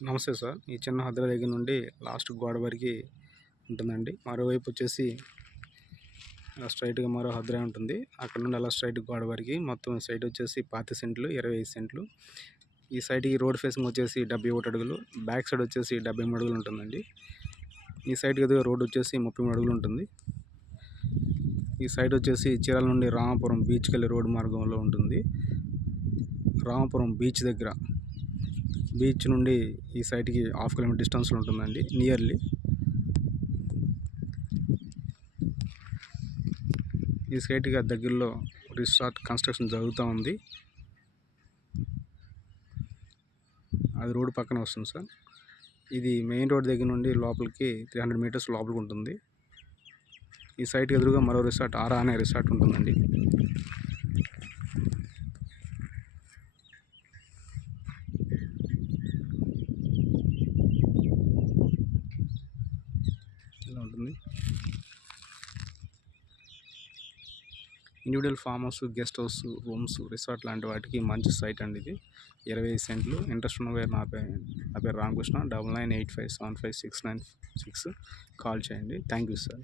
నమస్తే సార్. ఈ చిన్న హద్దుల దగ్గర నుండి లాస్ట్ గోడ వరకి ఉంటుందండి. మరోవైపు వచ్చేసి స్ట్రైట్‌గా మరో హద్దులే ఉంటుంది. అక్కడ నుండి అలా స్ట్రైట్ గోడ వరకి మొత్తం సైట్ వచ్చేసి 25 సెంట్లు, 25 సెంట్లు. ఈ సైట్‌కి రోడ్ ఫేసింగ్ వచ్చేసి 71 అడుగులు, బ్యాక్ సైడ్ వచ్చేసి 73 అడుగులు ఉంటుందండి. ఈ సైట్‌కి ఎదురుగా రోడ్ వచ్చేసి 33 అడుగులు ఉంటుంది. ఈ సైట్ వచ్చేసి చీరాల నుండి రామాపురం బీచ్‌కి వెళ్ళే రోడ్డు మార్గంలో ఉంటుంది. రామాపురం బీచ్ దగ్గర బీచ్ నుండి ఈ సైట్‌కి హాఫ్ కిలోమీటర్ డిస్టెన్స్‌లో ఉంటుందండి నియర్లీ. ఈ సైట్‌కి దగ్గరలో రిసార్ట్ కన్స్ట్రక్షన్ జరుగుతూ ఉంది. అది రోడ్డు పక్కన వస్తుంది సార్. ఇది మెయిన్ రోడ్ దగ్గర నుండి లోపలికి 300 మీటర్స్ లోపలికి ఉంటుంది. ఈ సైట్‌కి ఎదురుగా మరో రిసార్ట్ ఆరా అనే రిసార్ట్ ఉంటుందండి. ఇలా ఉంటుంది. Individual farm house, guest house, rooms, resort లాంటి వాటికి మంచి సైట్ అండి ఇది. 25 సెంట్లు. ఇంట్రెస్ట్ ఉన్నవారు నా పేరు రామకృష్ణ. 9985756996 కాల్ చేయండి. Thank you sir.